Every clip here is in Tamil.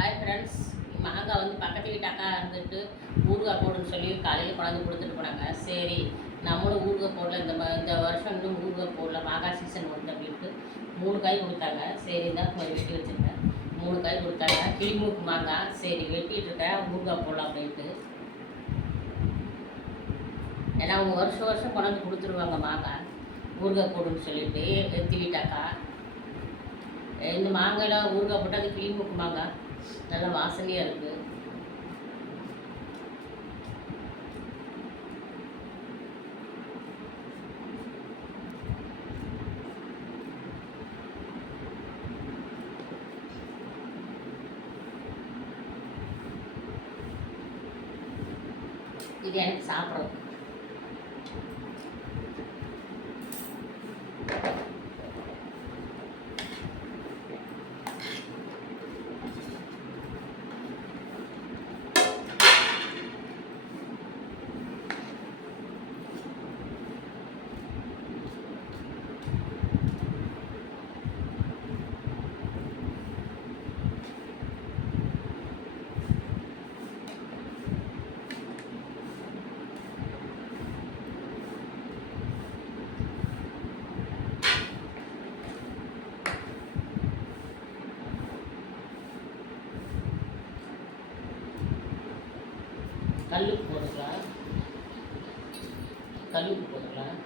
ஹாய் ஃப்ரெண்ட்ஸ், மாங்காய் வந்து பக்கத்து வீட்டு அக்கா இருந்துட்டு ஊறுகாய் போடுன்னு சொல்லி காலையில் கொண்டாந்து கொடுத்துட்டு போனாங்க. சரி நம்மளும் ஊறுகாய் போடல, இந்த வருஷம் இன்னும் ஊறுகாய் போடல, மாங்காய் சீசன் வந்து அப்படின்ட்டு 3 காய் கொடுத்தாங்க. சரி தான் கொஞ்சம் வெட்டி வச்சுருக்கேன். 3 காய் கொடுத்தாங்க. கிளிமூக்கு மாங்காய் சரி வெட்டிகிட்டு இருக்கேன், ஊறுகாய் போடலாம் அப்படின்ட்டு. ஏன்னா அவங்க வருஷம் கொண்டாந்து கொடுத்துருவாங்க மாங்காய் ஊறுகாய் போடுன்னு சொல்லிட்டு எத்தி வீட்டாக்கா. இந்த மாங்காயில் ஊறுகாய் போட்டால் அது கிளிமூக்கு மாங்காய் நல்லா வாசனையாக இருக்குது. இது எனக்கு சாப்பிட்றது கல்லுப்பு போட்டுக்கலாம். கல்லுப்பு போட்டுக்கலாம்.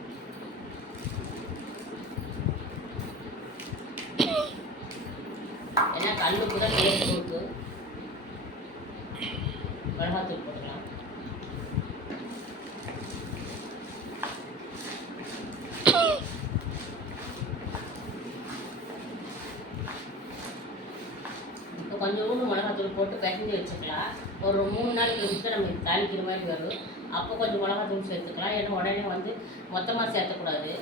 ஏன்னா கல்லுப்பு தான் டேஸ்ட் கொடுத்து. மிளகாத்தூள் போட்டுக்கலாம். இப்போ கொஞ்சோண்டு மிளகாத்தூள் போட்டு பிசைஞ்சு வச்சுக்கலாம். ஒரு 3 நாள் கழிச்சு நம்ம தாளிக்கிற மாதிரி வரும். அப்போ கொஞ்சம் மிளகாத்தூள் சேர்த்துக்கலாம். ஏன்னா உடனே வந்து மொத்தமாக சேர்த்தக்கூடாது.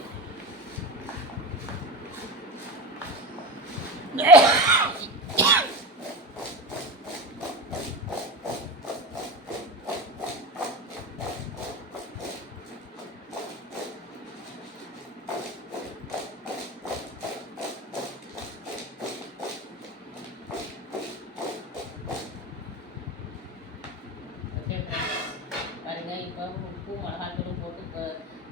இப்போ உப்பு மிளகாத்தூளும் போட்டு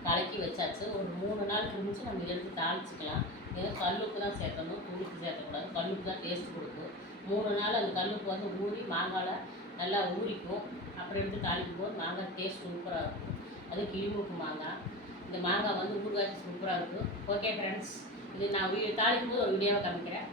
கலக்கி வச்சாச்சு. ஒரு 3 நாள் இருந்துச்சு நம்ம எடுத்து தாளிச்சிக்கலாம். ஏன்னா கல்லுப்பு தான் சேர்த்தணும், தூளுக்கு சேர்த்தக்கூடாது. கல்லுப்பு தான் டேஸ்ட் கொடுக்கும். 3 நாள் அந்த கல்லுப்பு வந்து ஊறி மாங்காயில் நல்லா ஊறிக்கும். அப்புறம் எடுத்து தாளிக்கும் போது மாங்காய் டேஸ்ட் சூப்பராக இருக்கும். அது கிளிமூக்கு மாங்காய். இந்த மாங்காய் வந்து ஊறுகாய் சூப்பராக இருக்கும். ஓகே ஃப்ரெண்ட்ஸ், இது நான் தாளிக்கும் போது ஒரு வீடியோவை காமிக்கிறேன்.